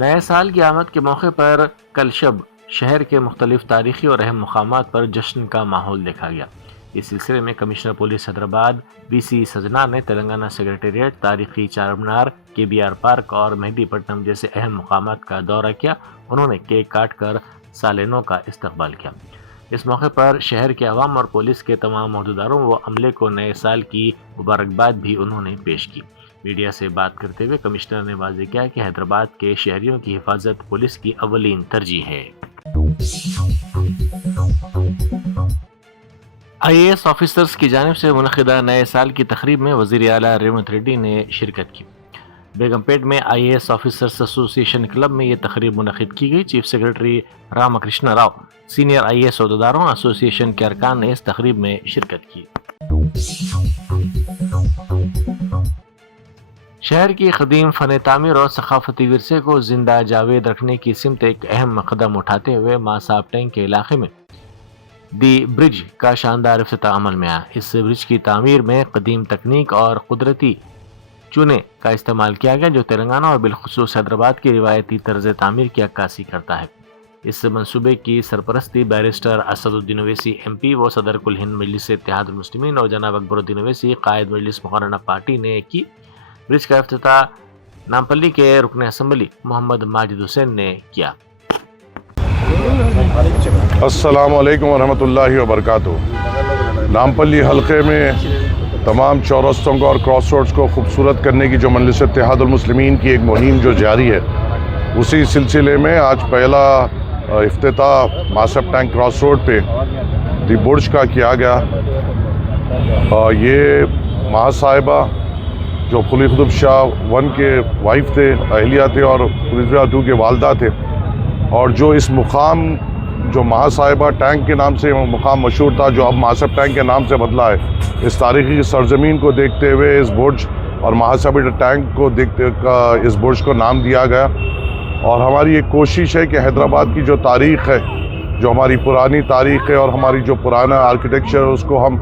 نئے سال کی آمد کے موقع پر کل شب شہر کے مختلف تاریخی اور اہم مقامات پر جشن کا ماحول دیکھا گیا۔ اس سلسلے میں commissioner police Hyderabad B C Sajjana نے تلنگانہ سیکریٹریٹ، تاریخی چار مینار، کے بی آر پارک اور مہدی پٹنم جیسے اہم مقامات کا دورہ کیا۔ انہوں نے کیک کاٹ کر سال نو کا استقبال کیا۔ اس موقع پر شہر کے عوام اور پولیس کے تمام عہدیداروں و عملے کو نئے سال کی مبارکباد بھی انہوں نے پیش کی۔ میڈیا سے بات کرتے ہوئے کمشنر نے واضح کیا کہ حیدرآباد کے شہریوں کی حفاظت پولیس کی اولین ترجیح ہے۔ آئی اے ایس آفیسرز کی جانب سے منعقدہ نئے سال کی تقریب میں وزیر اعلیٰ ریونت ریڈی نے شرکت کی۔ بیگم پیٹ میں آئی اے ایس آفیسرز ایسوسی ایشن کلب میں یہ تقریب منعقد کی گئی۔ Chief secretary Ram Krishna Rao, senior I A S عہدیداروں، ایسوسی ایشن کے ارکان نے اس تقریب میں شرکت کی۔ شہر کی قدیم فن تعمیر اور ثقافتی ورثے کو زندہ جاوید رکھنے کی سمت ایک اہم قدم اٹھاتے ہوئے ماساب ٹینک کے علاقے میں دی برج کا شاندار افتتاح عمل میں آیا۔ اس برج کی تعمیر میں قدیم تکنیک اور قدرتی چونے کا استعمال کیا گیا، جو تلنگانہ اور بالخصوص حیدرآباد کی روایتی طرز تعمیر کی عکاسی کرتا ہے۔ اس منصوبے کی سرپرستی بیرسٹر اسد الدین اویسی ایم پی و صدر کل ہند مجلس اتحاد المسلمین اور جناب اکبر الدین اویسی قائد مجلس مقررہ پارٹی نے کی۔ برج کا افتتاح نامپلی کے رکن اسمبلی محمد ماجد حسین نے کیا۔ السلام علیکم ورحمۃ اللہ وبرکاتہ۔ نامپلی حلقے میں تمام چورستوں کو اور کراس روڈز کو خوبصورت کرنے کی جو مجلس اتحاد المسلمین کی ایک مہم جو جاری ہے، اسی سلسلے میں آج پہلا افتتاح ماسب ٹینک کراس روڈ پہ دی برج کا کیا گیا۔ یہ مہا صاحبہ جو قلی قطب شاہ 1 کے وائف تھے، اہلیہ تھے، اور قلی قطب شاہ 2 کے والدہ تھے، اور جو اس مقام جو مہا صاحبہ ٹینک کے نام سے مقام مشہور تھا، جو اب ماسب ٹینک کے نام سے بدلا ہے، اس تاریخی سرزمین کو دیکھتے ہوئے اس برج اور مہا صاحبہ ٹینک کو دیکھتے اس برج کو نام دیا گیا۔ اور ہماری ایک کوشش ہے کہ حیدرآباد کی جو تاریخ ہے، جو ہماری پرانی تاریخ ہے اور ہماری جو پرانا آرکیٹیکچر ہے، اس کو ہم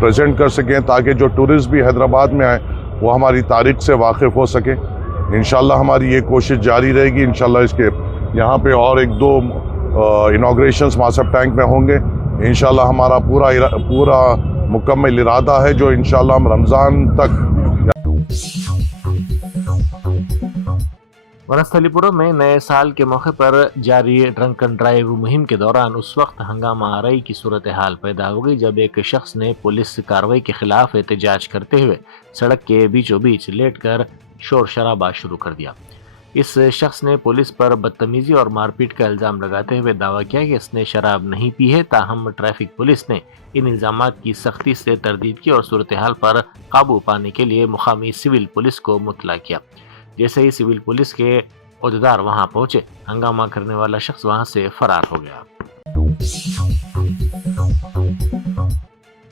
پریزنٹ کر سکیں، تاکہ جو ٹورسٹ بھی حیدرآباد میں آئیں وہ ہماری تاریخ سے واقف ہو سکیں۔ انشاءاللہ ہماری یہ کوشش جاری رہے گی۔ انشاءاللہ اس کے یہاں پہ اور 1-2 انوگریشنز ماسب ٹینک میں ہوں گے۔ انشاءاللہ ہمارا پورا مکمل ارادہ ہے جو انشاءاللہ ہم رمضان تک۔ ونستھلی پورم میں نئے سال کے موقع پر جاری ڈرنک اینڈ ڈرائیو مہم کے دوران اس وقت ہنگامہ آرائی کی صورتحال پیدا ہو گئی جب ایک شخص نے پولیس کارروائی کے خلاف احتجاج کرتے ہوئے سڑک کے بیچوں بیچ لیٹ کر شور شرابہ شروع کر دیا۔ اس شخص نے پولیس پر بدتمیزی اور مار پیٹ کا الزام لگاتے ہوئے دعویٰ کیا کہ اس نے شراب نہیں پی ہے، تاہم ٹریفک پولیس نے ان الزامات کی سختی سے تردید کی اور صورتحال پر قابو پانے کے لیے مقامی سول پولیس کو مطلع کیا۔ جیسے ہی سول پولیس کے عہدیدار وہاں پہنچے، ہنگامہ کرنے والا شخص وہاں سے فرار ہو گیا۔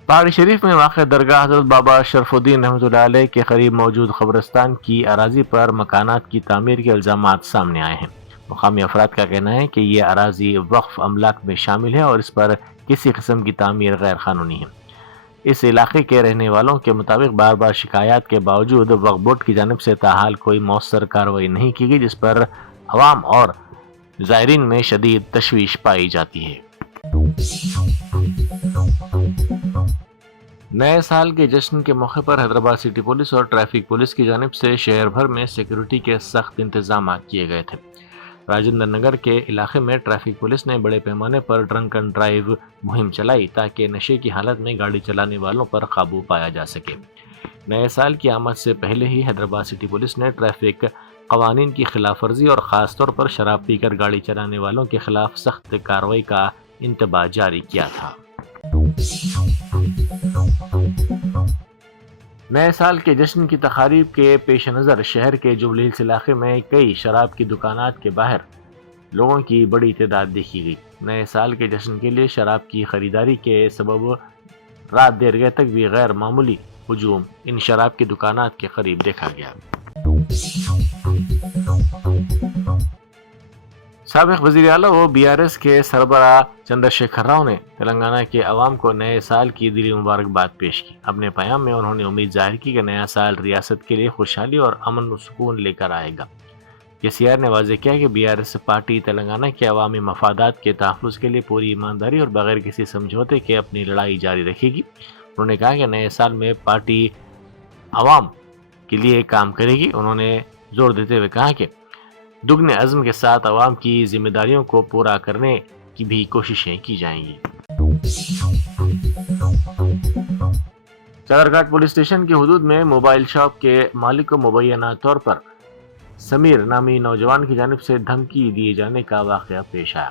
پہاڑی شریف میں واقع درگاہ حضرت بابا شرف الدین رحمۃ اللہ علیہ کے قریب موجود قبرستان کی اراضی پر مکانات کی تعمیر کے الزامات سامنے آئے ہیں۔ مقامی افراد کا کہنا ہے کہ یہ اراضی وقف املاک میں شامل ہے اور اس پر کسی قسم کی تعمیر غیر قانونی ہے۔ اس علاقے کے رہنے والوں کے مطابق بار بار شکایات کے باوجود وقف بورڈ کی جانب سے تاحال کوئی مؤثر کارروائی نہیں کی گئی، جس پر عوام اور زائرین میں شدید تشویش پائی جاتی ہے۔ نئے سال کے جشن کے موقع پر حیدرآباد سٹی پولیس اور ٹریفک پولیس کی جانب سے شہر بھر میں سیکیورٹی کے سخت انتظامات کیے گئے تھے۔ راجندر نگر کے علاقے میں ٹریفک پولیس نے بڑے پیمانے پر ڈرنک اینڈ ڈرائیو مہم چلائی تاکہ نشے کی حالت میں گاڑی چلانے والوں پر قابو پایا جا سکے۔ نئے سال کی آمد سے پہلے ہی حیدرآباد سٹی پولیس نے ٹریفک قوانین کی خلاف ورزی اور خاص طور پر شراب پی کر گاڑی چلانے والوں کے خلاف سخت کارروائی کا انتباہ جاری کیا تھا۔ نئے سال کے جشن کی تقاریب کے پیش نظر شہر کے جوبلی ہلز علاقے میں کئی شراب کی دکانات کے باہر لوگوں کی بڑی تعداد دیکھی گئی۔ نئے سال کے جشن کے لیے شراب کی خریداری کے سبب رات دیر گئے تک بھی غیر معمولی ہجوم ان شراب کی دکانات کے قریب دیکھا گیا۔ سابق وزیر اعلیٰ و بی آر ایس کے سربراہ چندر شیکھر راؤ نے تلنگانہ کے عوام کو نئے سال کی دلی مبارکباد پیش کی۔ اپنے پیام میں انہوں نے امید ظاہر کی کہ نیا سال ریاست کے لیے خوشحالی اور امن و سکون لے کر آئے گا۔ KCR نے واضح کیا کہ BRS پارٹی تلنگانہ کے عوامی مفادات کے تحفظ کے لیے پوری ایمانداری اور بغیر کسی سمجھوتے کے اپنی لڑائی جاری رکھے گی۔ انہوں نے کہا کہ نئے سال میں پارٹی عوام کے لیے کام کرے گی۔ انہوں نے زور دیتے ہوئے کہا کہ دگنے عزم کے ساتھ عوام کی ذمہ داریوں کو پورا کرنے کی بھی کوششیں کی جائیں گی۔ چادر گھاٹ پولیس اسٹیشن کی حدود میں موبائل شاپ کے مالک کو مبینہ طور پر سمیر نامی نوجوان کی جانب سے دھمکی دیے جانے کا واقعہ پیش آیا۔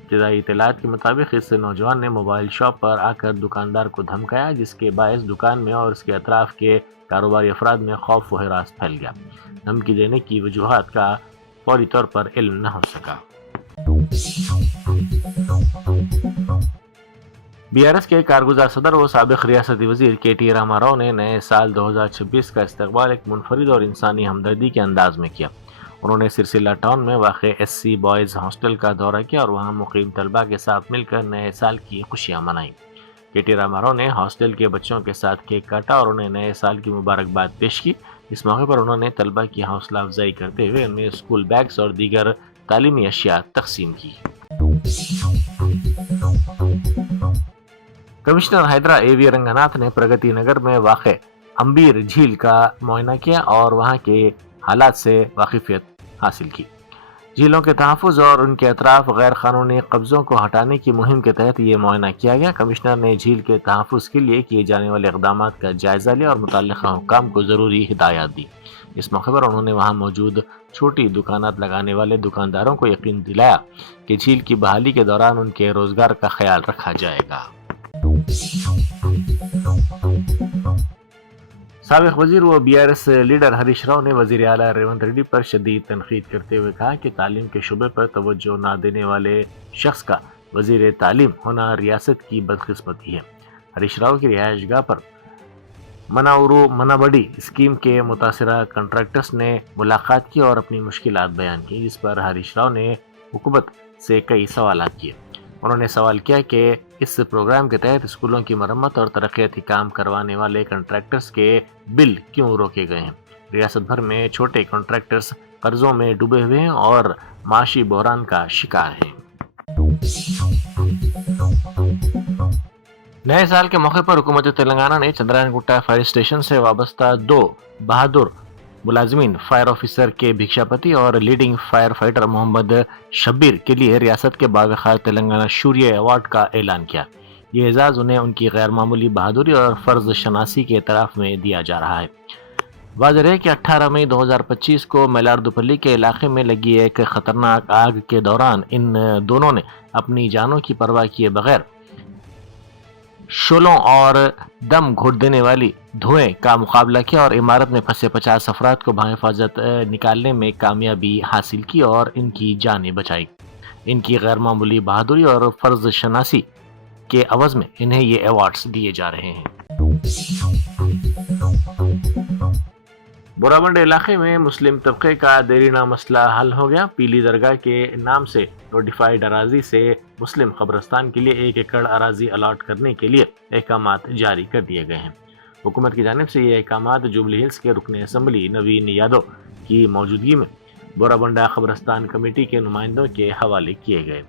ابتدائی اطلاعات کے مطابق اس نوجوان نے موبائل شاپ پر آ کر دکاندار کو دھمکایا، جس کے باعث دکان میں اور اس کے اطراف کے کاروباری افراد میں خوف و ہراس پھیل گیا۔ دھمکی دینے کی وجوہات کا فوری طور پر علم نہ ہو سکا۔ BRS کے کارگزار صدر و سابق ریاستی وزیر KT راما راؤ نے نئے سال 2026 کا استقبال ایک منفرد اور انسانی ہمدردی کے انداز میں کیا۔ انہوں نے سرسیلا ٹاؤن میں واقع SC بوائز ہاسٹل کا دورہ کیا اور وہاں مقیم طلباء کے ساتھ مل کر نئے سال کی خوشیاں منائیں۔ KT راما راؤ نے ہاسٹل کے بچوں کے ساتھ کیک کاٹا اور انہیں نئے سال کی مبارکباد پیش کی۔ اس موقع پر انہوں نے طلباء کی حوصلہ افزائی کرتے ہوئے انہیں اسکول بیگز اور دیگر تعلیمی اشیاء تقسیم کی۔ کمشنر ہیدرا AV رنگناتھ نے پرگتی نگر میں واقع امبیر جھیل کا معائنہ کیا اور وہاں کے حالات سے واقفیت حاصل کی۔ جھیلوں کے تحفظ اور ان کے اطراف غیر قانونی قبضوں کو ہٹانے کی مہم کے تحت یہ معائنہ کیا گیا۔ کمشنر نے جھیل کے تحفظ کے لیے کیے جانے والے اقدامات کا جائزہ لیا اور متعلقہ حکام کو ضروری ہدایات دی۔ اس موقع پر انہوں نے وہاں موجود چھوٹی دکانات لگانے والے دکانداروں کو یقین دلایا کہ جھیل کی بحالی کے دوران ان کے روزگار کا خیال رکھا جائے گا۔ سابق وزیر و BRS لیڈر ہریش راؤ نے وزیر اعلیٰ ریونت ریڈی پر شدید تنقید کرتے ہوئے کہا کہ تعلیم کے شعبے پر توجہ نہ دینے والے شخص کا وزیر تعلیم ہونا ریاست کی بدقسمتی ہے۔ ہریش راؤ کی رہائش گاہ پر مناورو منابڈی اسکیم کے متاثرہ کنٹریکٹرز نے ملاقات کی اور اپنی مشکلات بیان کی، جس پر ہریش راؤ نے حکومت سے کئی سوالات کیے۔ انہوں نے سوال کیا کہ اس پروگرام کے تحت اسکولوں کی مرمت اور ترقیاتی کام کروانے والے کنٹریکٹرز کے بل کیوں روکے گئے ہیں۔ ریاست بھر میں چھوٹے کنٹریکٹرز قرضوں میں ڈوبے ہوئے ہیں اور معاشی بحران کا شکار ہیں۔ نئے سال کے موقع پر حکومت تلنگانہ نے چندرائن گٹا فائر اسٹیشن سے وابستہ 2 بہادر ملازمین فائر آفیسر کے بھکشاپتی اور لیڈنگ فائر فائٹر محمد شبیر کے لیے ریاست کے باوقار تلنگانہ شوریہ ایوارڈ کا اعلان کیا۔ یہ اعزاز انہیں ان کی غیر معمولی بہادری اور فرض شناسی کے اعتراف میں دیا جا رہا ہے۔ واضح ہے کہ 18 مئی 2025 کو میلاردوپلی کے علاقے میں لگی ایک خطرناک آگ کے دوران ان دونوں نے اپنی جانوں کی پرواہ کیے بغیر شعلوں اور دم گھوٹ دینے والی دھوئیں کا مقابلہ کیا اور عمارت میں پھنسے 50 افراد کو بحفاظت نکالنے میں کامیابی حاصل کی اور ان کی جانیں بچائی۔ ان کی غیر معمولی بہادری اور فرض شناسی کے عوض میں انہیں یہ ایوارڈز دیے جا رہے ہیں۔ بورابنڈ علاقے میں مسلم طبقے کا دیرینہ مسئلہ حل ہو گیا۔ پیلی درگاہ کے نام سے نوٹیفائیڈ اراضی سے مسلم قبرستان کے لیے 1 ایکڑ اراضی الاٹ کرنے کے لیے احکامات جاری کر دیے گئے ہیں۔ حکومت کی جانب سے یہ احکامات جوبلی ہلز کے رکن اسمبلی نوین یادو کی موجودگی میں بورابنڈہ قبرستان کمیٹی کے نمائندوں کے حوالے کیے گئے۔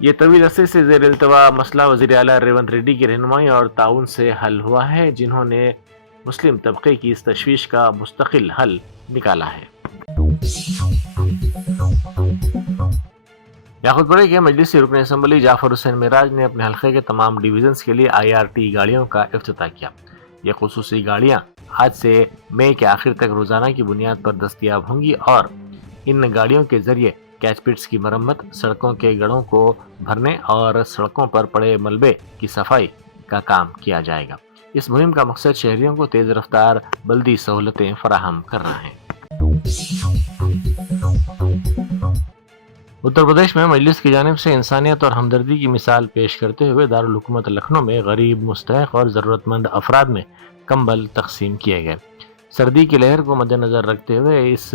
یہ طویل عرصے سے زیر التوا مسئلہ وزیر اعلیٰ ریونت ریڈی کی رہنمائی اور تعاون سے حل ہوا ہے، جنہوں نے مسلم طبقے کی اس تشویش کا مستقل حل نکالا ہے۔ یاقوت پورے کے مجلسی رکن اسمبلی جعفر حسین معراج نے اپنے حلقے کے تمام ڈویژنز کے لیے IRT گاڑیوں کا افتتاح کیا۔ یہ خصوصی گاڑیاں آج سے مئی کے آخر تک روزانہ کی بنیاد پر دستیاب ہوں گی اور ان گاڑیوں کے ذریعے کیچ پٹس کی مرمت، سڑکوں کے گڑھوں کو بھرنے اور سڑکوں پر پڑے ملبے کی صفائی کا کام کیا جائے گا۔ اس مہم کا مقصد شہریوں کو تیز رفتار بلدی سہولتیں فراہم کرنا ہے۔ اتر پردیش میں مجلس کی جانب سے انسانیت اور ہمدردی کی مثال پیش کرتے ہوئے دارالحکومت لکھنؤ میں غریب، مستحق اور ضرورت مند افراد میں کمبل تقسیم کیے گئے۔ سردی کی لہر کو مد نظر رکھتے ہوئے اس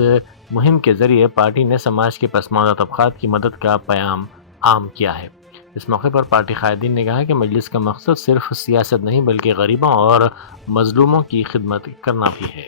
مہم کے ذریعے پارٹی نے سماج کے پسماندہ طبقات کی مدد کا پیام عام کیا ہے۔ اس موقع پر پارٹی قائدین نے کہا کہ مجلس کا مقصد صرف سیاست نہیں بلکہ غریبوں اور مظلوموں کی خدمت کرنا بھی ہے۔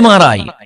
MRI,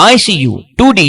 ICU, 2D